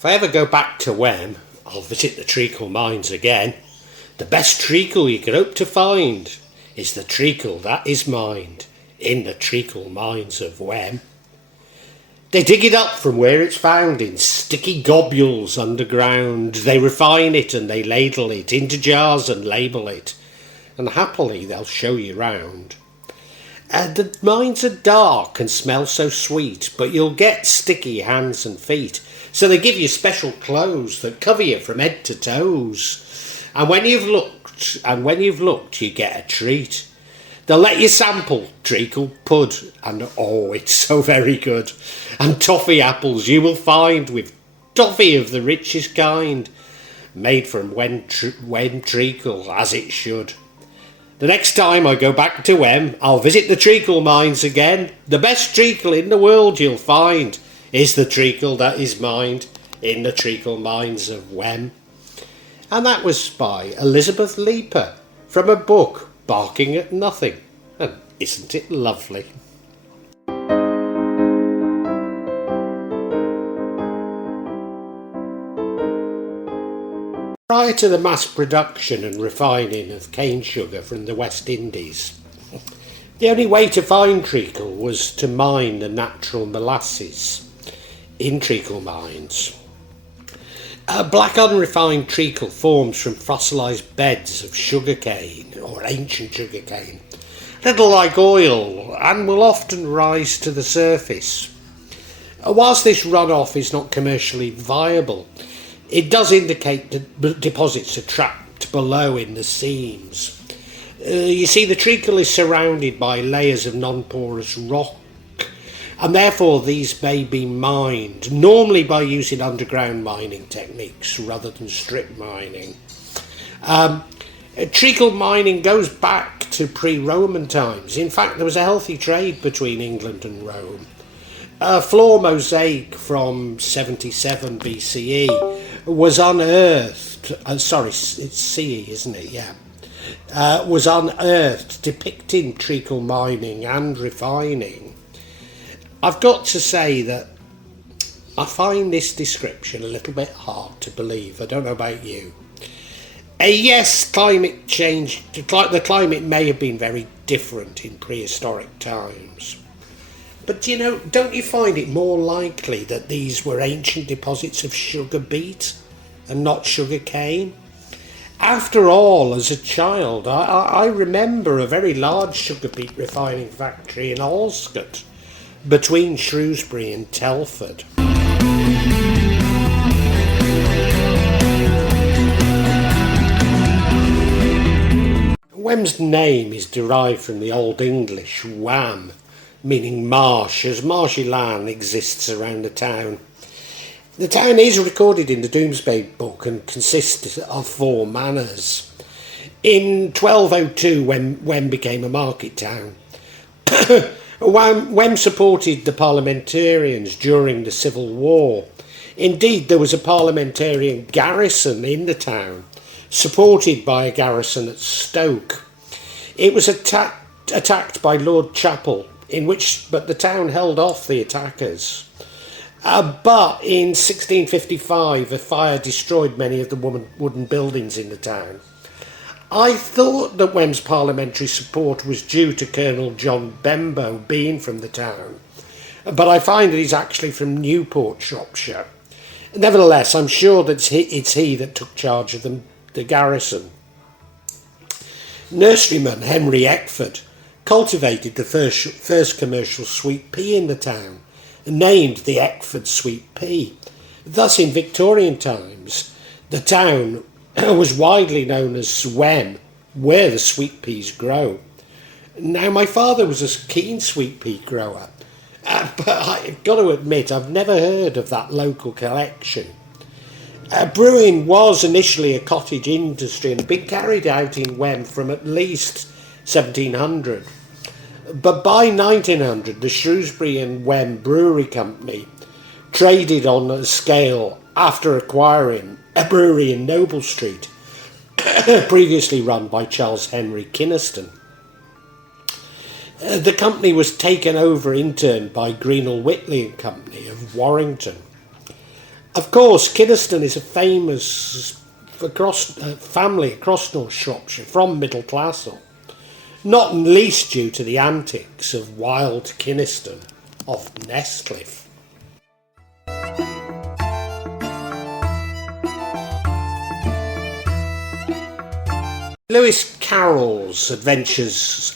If I ever go back to Wamm, I'll visit the Treacle mines again. The best treacle you could hope to find is the treacle that is mined in the Treacle mines of Wamm. They dig it up from where it's found in sticky globules underground. They refine it and they ladle it into jars and label it. And happily they'll show you round. The mines are dark and smell so sweet, but you'll get sticky hands and feet. So they give you special clothes that cover you from head to toes. And when you've looked, you get a treat. They'll let you sample treacle pud, and oh, it's so very good. And toffee apples you will find with toffee of the richest kind, made from Wamm treacle as it should. The next time I go back to Wamm, I'll visit the Treacle mines again. The best treacle in the world you'll find is the treacle that is mined in the Treacle mines of Wamm. And that was by Elizabeth Leaper from a book, Barking at Nothing. And isn't it lovely? Prior to the mass production and refining of cane sugar from the West Indies, the only way to find treacle was to mine the natural molasses in treacle mines. Black unrefined treacle forms from fossilised beds of sugarcane or ancient sugarcane, little like oil, and will often rise to the surface. Whilst this runoff is not commercially viable, it does indicate that deposits are trapped below in the seams. You see, the treacle is surrounded by layers of non-porous rock, and therefore these may be mined, normally by using underground mining techniques rather than strip mining. Treacle mining goes back to pre-Roman times. In fact, there was a healthy trade between England and Rome. A floor mosaic from 77 BCE was unearthed, it's CE, isn't it? Yeah. Was unearthed depicting treacle mining and refining. I've got to say that I find this description a little bit hard to believe. I don't know about you. Yes, climate change, the climate may have been very different in prehistoric times. But don't you find it more likely that these were ancient deposits of sugar beet and not sugar cane? After all, as a child, I remember a very large sugar beet refining factory in Alscott, between Shrewsbury and Telford. Wamm's name is derived from the Old English Wamm, meaning marsh, as marshy land exists around the town. The town is recorded in the Domesday Book and consists of 4 manors. In 1202, when Wamm became a market town, Wamm supported the parliamentarians during the Civil War. Indeed, there was a parliamentarian garrison in the town, supported by a garrison at Stoke. It was attacked by Lord Chapel, but the town held off the attackers. But in 1655, a fire destroyed many of the wooden buildings in the town. I thought that Wamm's parliamentary support was due to Colonel John Benbow being from the town, but I find that he's actually from Newport, Shropshire. Nevertheless, I'm sure that it's he that took charge of the garrison. Nursery-man Henry Eckford cultivated the first commercial sweet pea in the town, named the Eckford Sweet Pea. Thus, in Victorian times, the town was widely known as Wamm, where the sweet peas grow. Now, my father was a keen sweet pea grower, but I've got to admit I've never heard of that local collection. Brewing was initially a cottage industry and had been carried out in Wamm from at least 1700. But by 1900, the Shrewsbury and Wamm Brewery Company traded on a scale after acquiring a brewery in Noble Street, previously run by Charles Henry Kynaston. The company was taken over in turn by Greenall, Whitley and Company of Warrington. Of course, Kynaston is a famous family across North Shropshire from Myddle Castle, not least due to the antics of Wild Kynaston of Nescliffe. Lewis Carroll's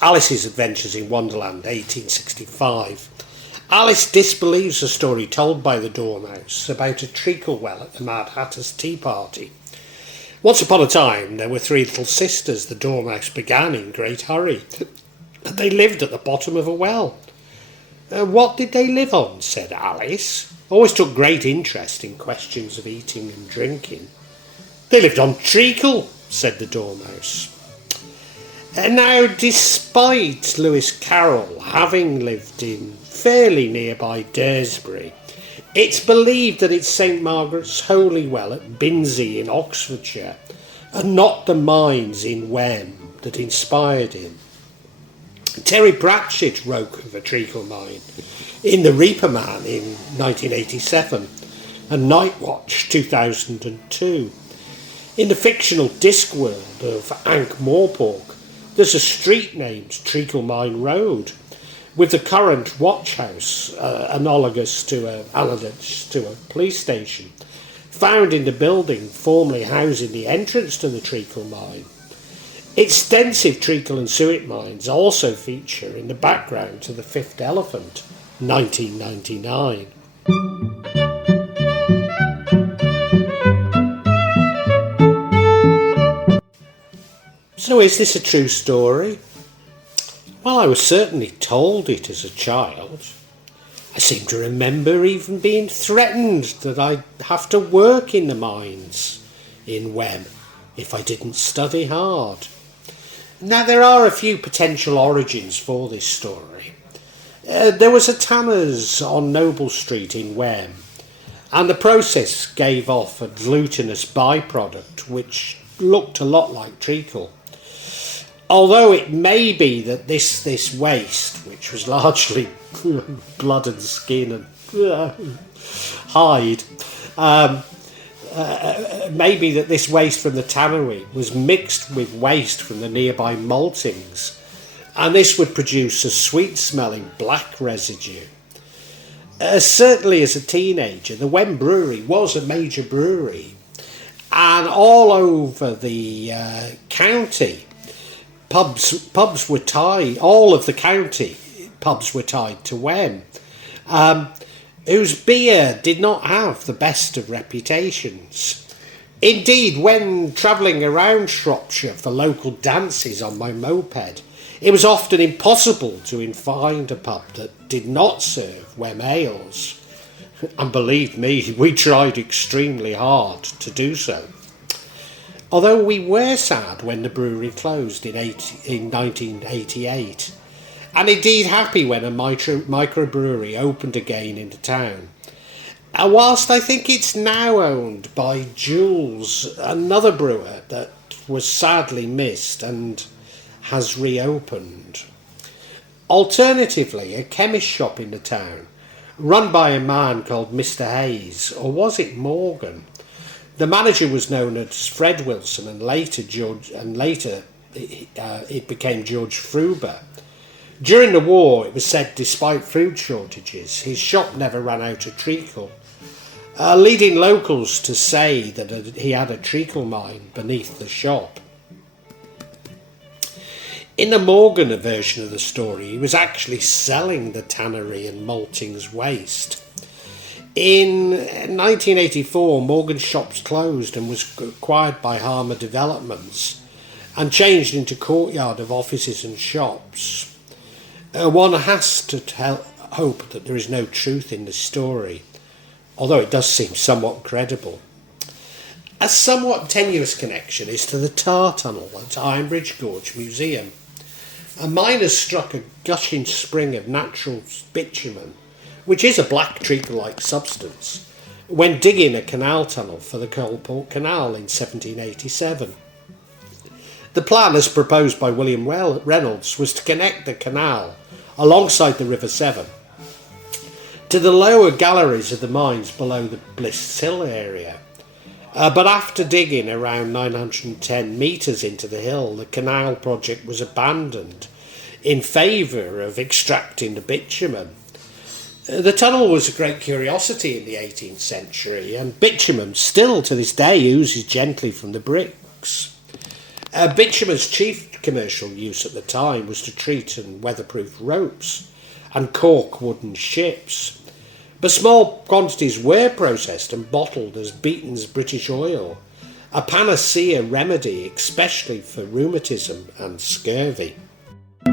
Alice's Adventures in Wonderland, 1865. Alice disbelieves a story told by the Dormouse about a treacle well at the Mad Hatter's tea party. Once upon a time there were three little sisters the Dormouse began in great hurry. They lived at the bottom of a well. What did they live on? Said Alice. Always took great interest in questions of eating and drinking. They lived on treacle, said the Dormouse. And now, despite Lewis Carroll having lived in fairly nearby Dewsbury, it's believed that it's St Margaret's Holy Well at Binsey in Oxfordshire, and not the mines in Wamm that inspired him. Terry Pratchett wrote of a treacle mine in The Reaper Man in 1987 and Night Watch 2002. In the fictional Discworld of Ankh-Morpork, there's a street named Treacle Mine Road, with the current watch house analogous to a police station, found in the building formerly housing the entrance to the Treacle Mine. Extensive treacle and suet mines also feature in the background to The Fifth Elephant, 1999. So is this a true story? Well, I was certainly told it as a child. I seem to remember even being threatened that I'd have to work in the mines in Wamm if I didn't study hard. Now, there are a few potential origins for this story. There was a tanner's on Noble Street in Wamm, and the process gave off a glutinous byproduct which looked a lot like treacle. Although it may be that this waste, which was largely blood and skin and hide, maybe that this waste from the tannery was mixed with waste from the nearby maltings, and this would produce a sweet-smelling black residue. Certainly as a teenager, the Wamm Brewery was a major brewery, and all over the county, pubs were tied. All of the county pubs were tied to Wamm, whose beer did not have the best of reputations. Indeed, when travelling around Shropshire for local dances on my moped, it was often impossible to find a pub that did not serve Wamm ales. And believe me, we tried extremely hard to do so. Although we were sad when the brewery closed in 1988, and indeed happy when a microbrewery opened again in the town. And whilst I think it's now owned by Jules, another brewer that was sadly missed and has reopened. Alternatively, a chemist shop in the town, run by a man called Mr. Hayes, or was it Morgan? The manager was known as Fred Wilson, and later it became George Fruber. During the war, it was said, despite food shortages, his shop never ran out of treacle, leading locals to say that he had a treacle mine beneath the shop. In the Morgan version of the story, he was actually selling the tannery and maltings waste. In 1984, Morgan's shops closed and was acquired by Harmer Developments and changed into courtyard of offices and shops. One has to hope that there is no truth in the story, although it does seem somewhat credible. A somewhat tenuous connection is to the tar tunnel at Ironbridge Gorge Museum. A miner struck a gushing spring of natural bitumen, which is a black treacle-like substance, when digging a canal tunnel for the Coalport Canal in 1787. The plan, as proposed by William Reynolds, was to connect the canal alongside the River Severn to the lower galleries of the mines below the Bliss Hill area. But after digging around 910 metres into the hill, the canal project was abandoned in favour of extracting the bitumen. The tunnel was a great curiosity in the 18th century, and bitumen still to this day oozes gently from the bricks. Bitumen's chief commercial use at the time was to treat and weatherproof ropes and caulk wooden ships. But small quantities were processed and bottled as Beaton's British oil, a panacea remedy especially for rheumatism and scurvy. There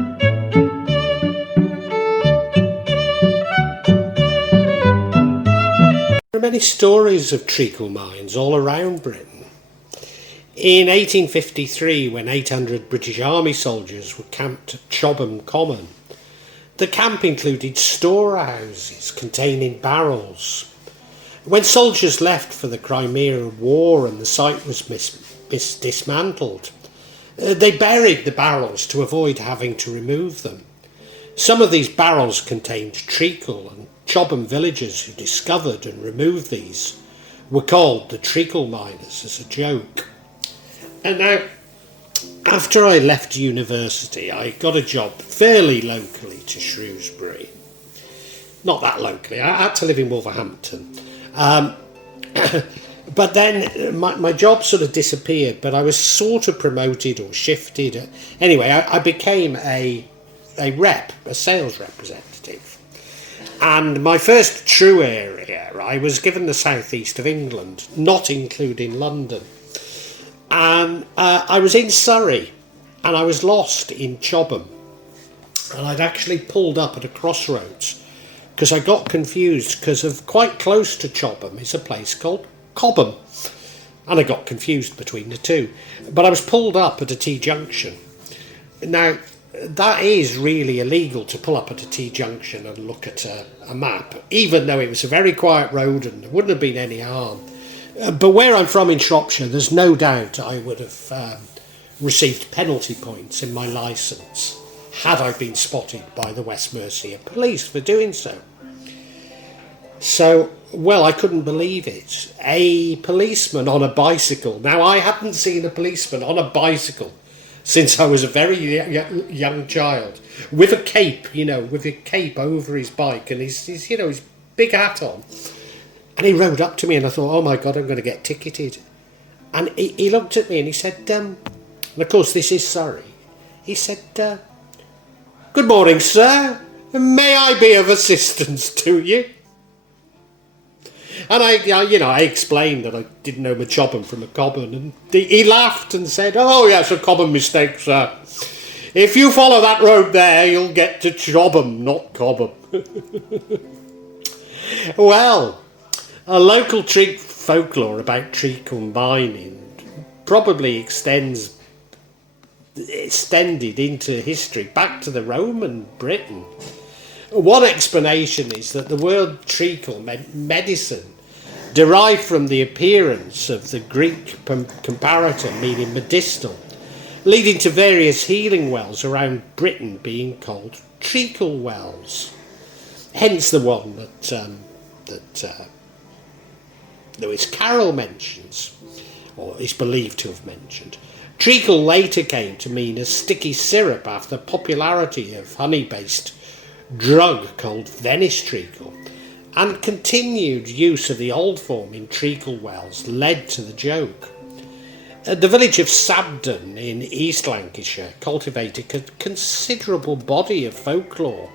are many stories of treacle mines all around Britain. In 1853, when 800 British Army soldiers were camped at Chobham Common, the camp included storehouses containing barrels. When soldiers left for the Crimea War and the site was dismantled, they buried the barrels to avoid having to remove them. Some of these barrels contained treacle, and Chobham villagers who discovered and removed these were called the treacle miners as a joke. And now, after I left university, I got a job fairly locally to Shrewsbury. Not that locally, I had to live in Wolverhampton. But then my job sort of disappeared, but I was sort of promoted or shifted. Anyway, I became a sales representative. And my first true area, I was given the southeast of England, not including London. And I was in Surrey, and I was lost in Chobham. And I'd actually pulled up at a crossroads because I got confused because of quite close to Chobham is a place called Cobham. And I got confused between the two. But I was pulled up at a T-junction. Now, that is really illegal to pull up at a T-junction and look at a map, even though it was a very quiet road and there wouldn't have been any harm. But where I'm from in Shropshire, there's no doubt I would have received penalty points in my licence had I been spotted by the West Mercia police for doing so. So, well, I couldn't believe it. A policeman on a bicycle. Now, I hadn't seen a policeman on a bicycle since I was a very young child, with a cape, with a cape over his bike and his big hat on. And he rode up to me and I thought, oh my God, I'm going to get ticketed. And he looked at me and he said, and of course this is Surrey, he said, good morning, sir. May I be of assistance to you? And I explained that I didn't know my Chobham from a Cobham, and he laughed and said, oh yes, a common mistake, sir. If you follow that road there, you'll get to Chobham, not Cobham. Well, a local folklore about treacle mining probably extended into history back to the Roman Britain. One explanation is that the word treacle meant medicine, derived from the appearance of the Greek comparator meaning medicinal, leading to various healing wells around Britain being called treacle wells. Hence the one that Lewis Carroll mentions, or is believed to have mentioned. Treacle later came to mean a sticky syrup after the popularity of honey-based drug called Venice treacle, and continued use of the old form in treacle wells led to the joke. The village of Sabden in East Lancashire cultivated a considerable body of folklore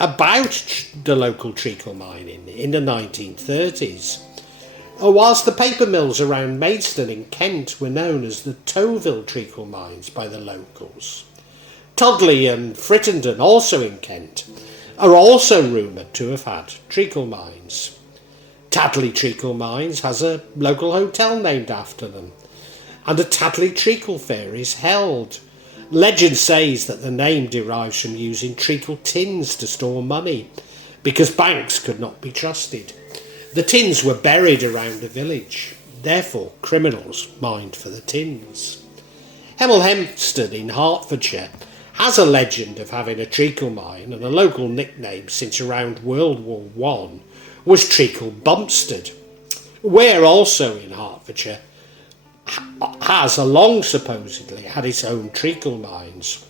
about the local treacle mining in the 1930s. Whilst the paper mills around Maidstone in Kent were known as the Toville treacle mines by the locals. Togley and Frittenden, also in Kent, are also rumoured to have had treacle mines. Tadley Treacle Mines has a local hotel named after them, and a Tadley Treacle Fair is held. Legend says that the name derives from using treacle tins to store money, because banks could not be trusted. The tins were buried around the village, therefore criminals mined for the tins. Hemel Hempstead in Hertfordshire has a legend of having a treacle mine, and a local nickname since around World War One was Treacle Bumpstead, where also in Hertfordshire has long supposedly had its own treacle mines.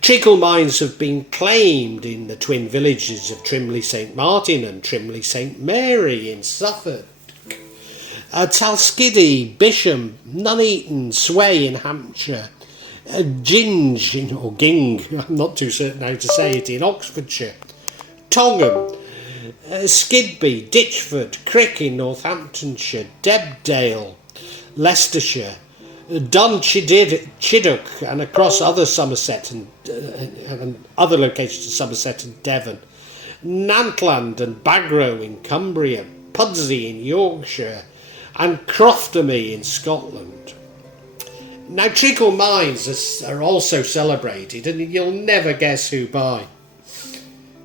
Treacle mines have been claimed in the twin villages of Trimley St Martin and Trimley St Mary in Suffolk, Talskiddy, Bisham, Nuneaton, Sway in Hampshire, Ging, I'm not too certain how to say it, in Oxfordshire, Tongham, Skidby, Ditchford, Crick in Northamptonshire, Debdale, Leicestershire, Chidduck, and across other Somerset and other locations of Somerset and Devon, Natland/Baggrow in Cumbria, Pudsey in Yorkshire, and Croftermy in Scotland. Now, treacle mines are also celebrated, and you'll never guess who by.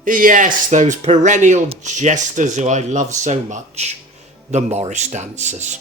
Yes, those perennial jesters who I love so much, the Morris dancers.